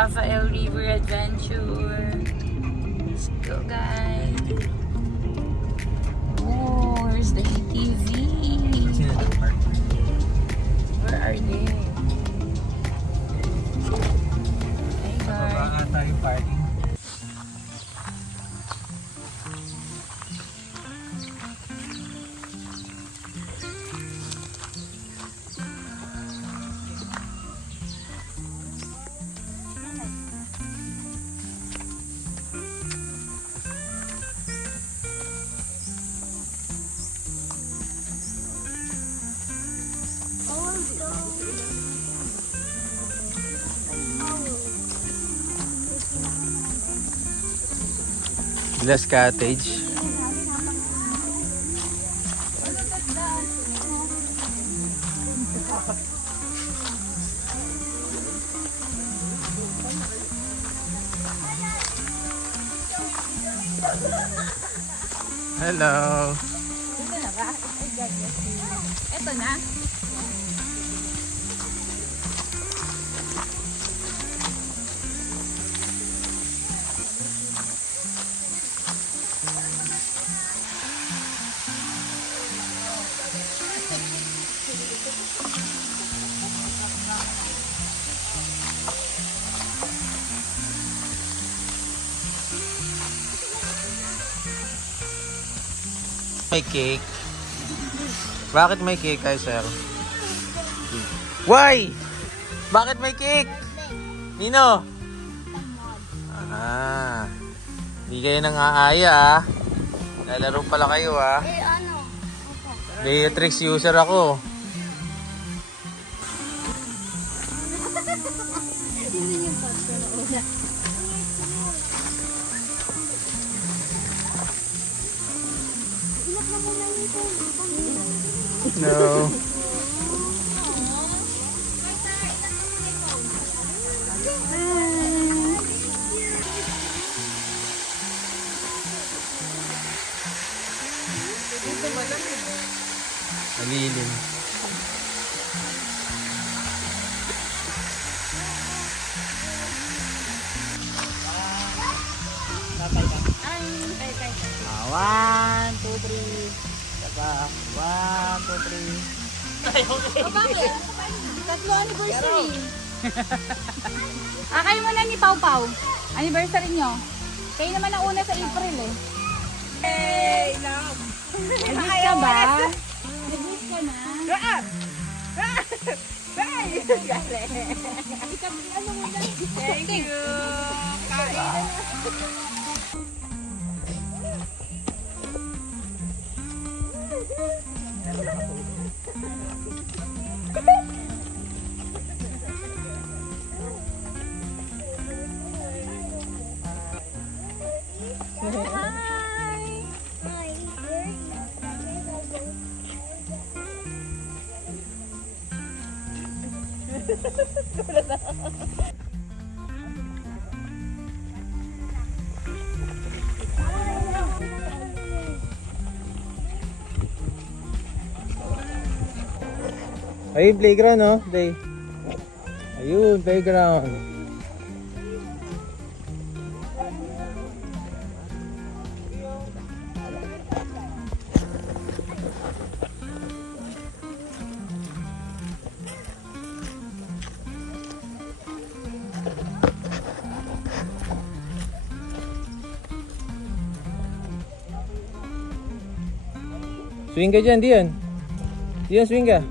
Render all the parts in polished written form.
Rafael River Adventure. Let's go, guys. Oh, here's the ATV. Where are they? Hey, guys. Baka tayo parking. Glass Cottage. Hello. Ito na ba? Ito na? May cake. Bakit may cake kay sir? Why? Bakit may cake? Nino? Ah. Hindi kayo nang aaya ah. Lalaro pala kayo ah. Eh, ano? Beatrix user ako. Yun yung pag ko na una. Inak na muna nito. No. Malilim. One, two, three. Diba? One, two, three. Bakit? Tatlo anniversary. Kayo muna ni Pau Pau. Anniversary nyo. Kayo naman ang una sa April eh. Hey, love. Nag-wish ka ba? Nag-wish ka na? Thank you. Ayun, playground, no? Day. Ayun, playground. Swing ka dyan, Dian. Dian, swing ka.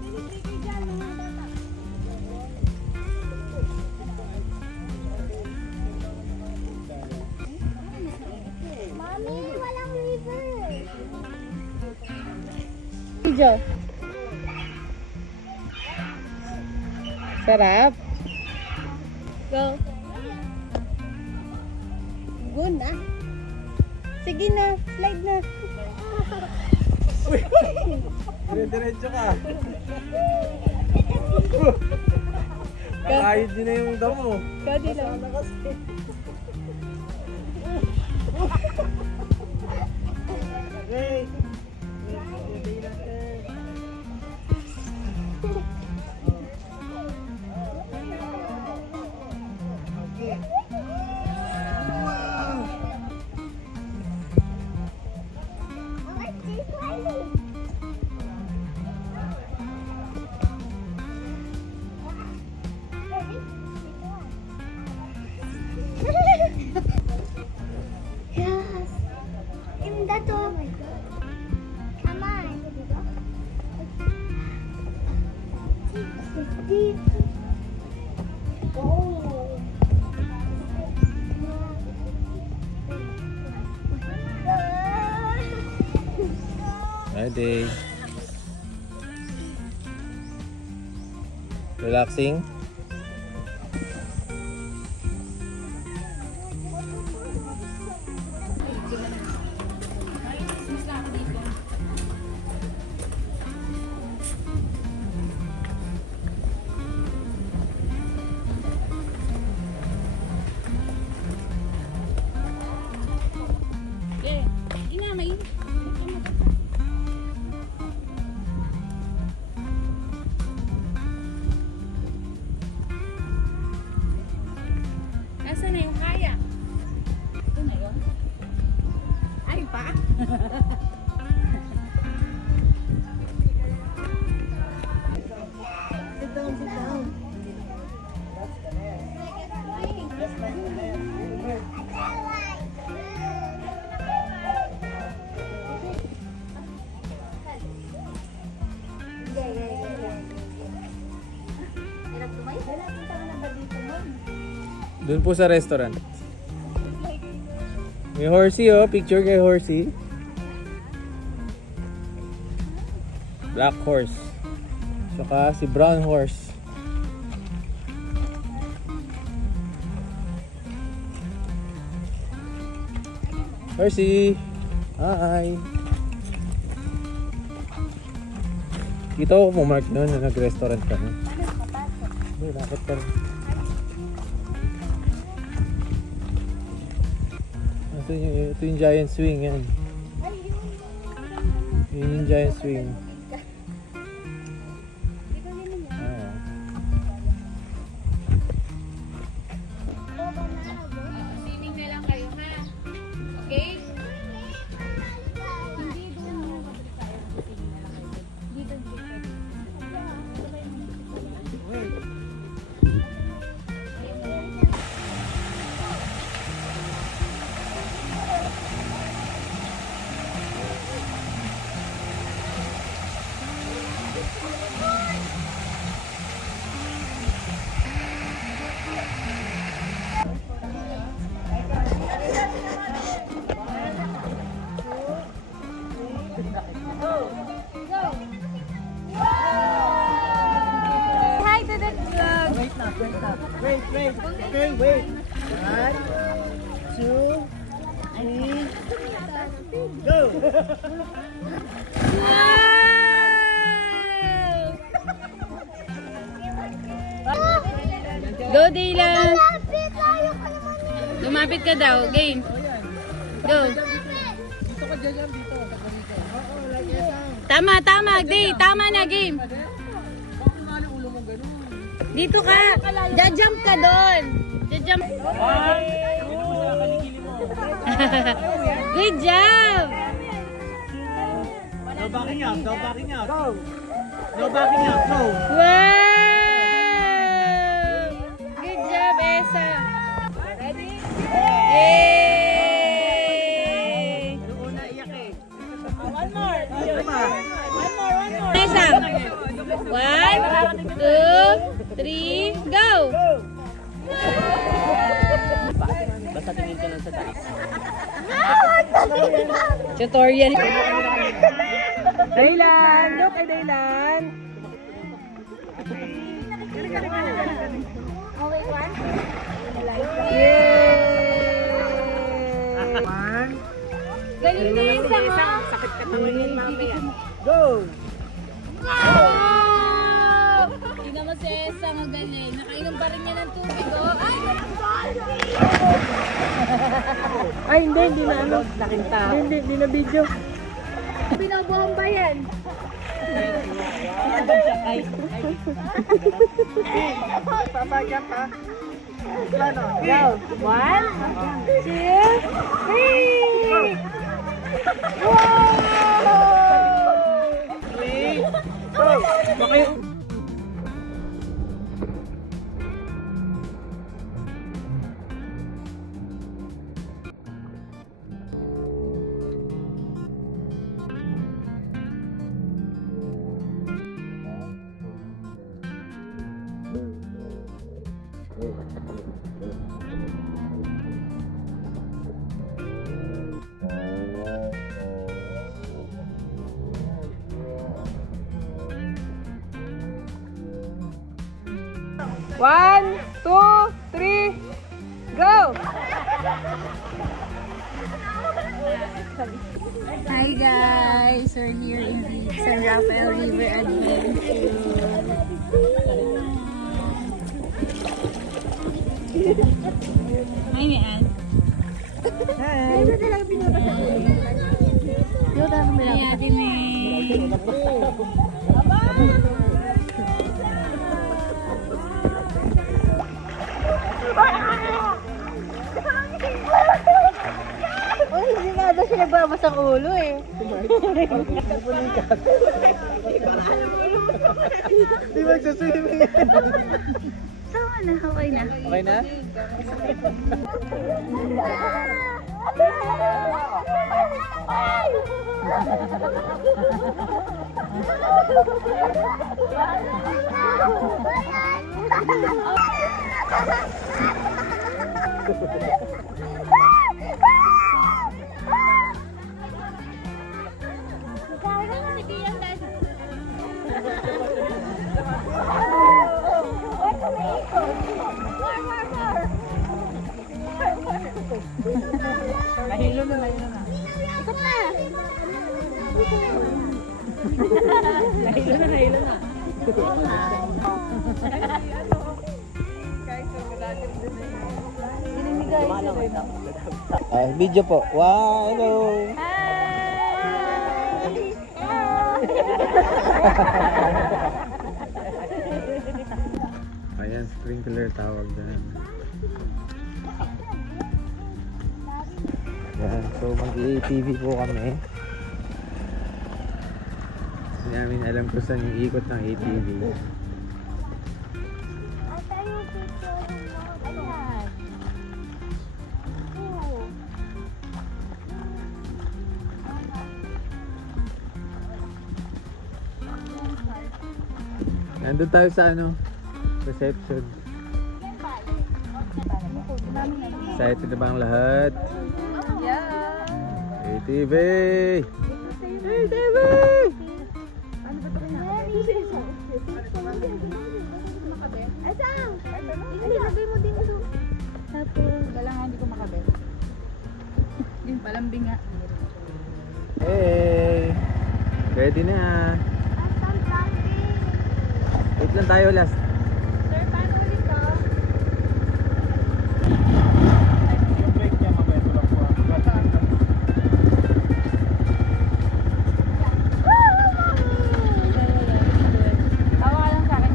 Mami, walang river. Video. Sarap. Go. Go na. Sige na, slide na. Dire-diretso ka. Nakayod din na yung damo. Kadi lang. Hey! Okay. Ready. Relaxing. Okay. Sige na, may... Nasaan na yung kaya? Ito na yun. Ay pa? Sit down, sit down. Doon po sa restaurant. May horsey oh, picture kay horsey. Black horse. Saka si brown horse. Horsey! Hi! Kita ko pumark noon na nag-restaurant ka na. Hindi, dapat ka rin. Ito yung giant swing yan. Yun yung giant swing. Ah. Swimming na lang kayo, ha? Okay? Hindi doon mo kapatid tayo. Swimming na lang kayo. Dito dito. Hi to the vlog. Wait. Okay, wait. 1, 2, 3, go! Go, Dylan. Lumapit ka daw. Game. Go. Tama. Day. Tama na, game. Dito ka. Jajump ka doon. Jajump. Good job. No backing out. Go! No backing out, go! Wow! Good job, Esa. Ready? Yay! Una iyak eh. One more. Esa. 1, 2, 3, go! Basta tingin ka lang sa taas. Tutorial. Daylan! Look kay Daylan! Okay, one. Yay! 1, Galing na yung sama. sakit ka tangin mamaya. Go! Wow! Tingnan mo si Esa, ang galing. Nakainom pa rin niya ng tubig, oh. Ay, Ay, hindi na ano. Nakita. Hindi na video. binobomba yan. Papagyan pa. Plano. Go. 1, 2, 3. Wow! 3, go. Okay. 1, 2, 3, go! Hi guys! We're here in the San Rafael River Adventure. Hi, Mian. Hi! Hi, Ate May. Uy, hindi nga daw siya nagbabas ang ulo eh. Di magsaswimming. Tama na, okay na. Okay na? Nahilo na, nahilo na. Ikot na! Nahilo na, nahilo na. Video po. Wow, hello. Ayan, sprinkler tawag dyan. Ayan, so mag-ATV po kami. Hindi namin alam kung saan yung ikot ng ATV. Nandun tayo sa ano? Reception. Excited na ba ang lahat? Yeah! ATV! ATV! Asang! Ilagay mo din ito. Kailangan hindi ko makabit. Yun, palambing nga. Hey! Ready na! Asang camping. Wait lang tayo last. Sir, paano ulit to? Hawa ka lang sa akin.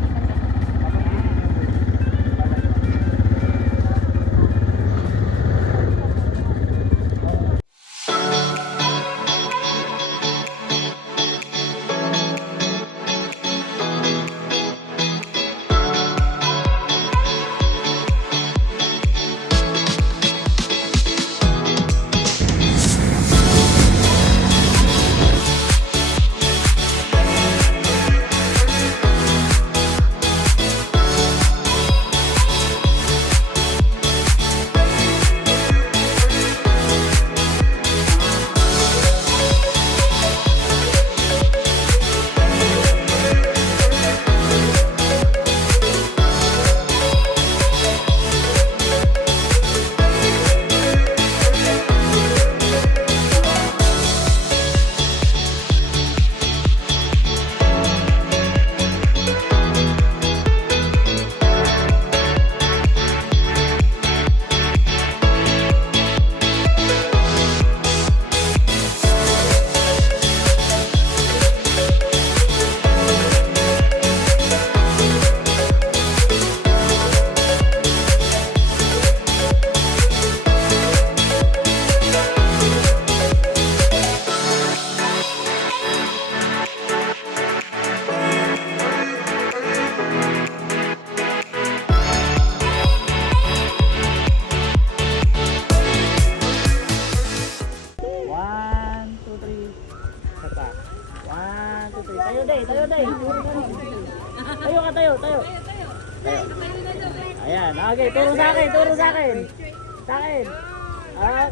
Tayo ka, tayo. Ayan, okay, turo sa akin. Sa akin.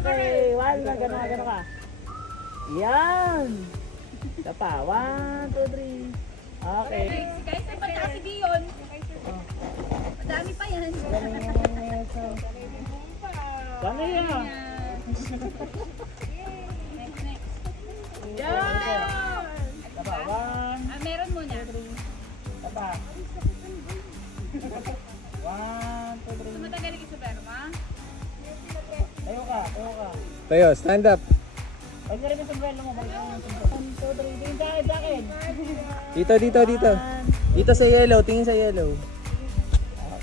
Okay, wala, gano'n ka. Yan. Isa pa, 1, 2, 3. Okay. Guys, ay pataas si Dion. Madami Tapa, 1, Meron muna. tapa. 1, 2, 3. Matagal ka sa perma? Tayo ka. Tayo, stand up. Pag na rin yung sombrero mo, balik mo yung sombrero. 1, 2, 3. Tingin sa akin. Dito. Dito sa yellow, tingin sa yellow.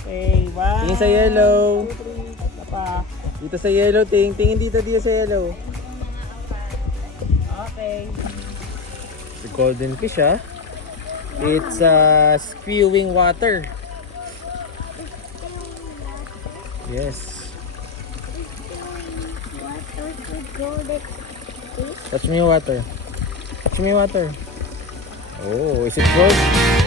Okay, 1. Tingin sa yellow. 2, 3. Tapa. Dito sa yellow, tingin dito sa yellow. Okay. The golden fish, ah. It's spewing water. Yes. Touch me water. Oh, is it gold?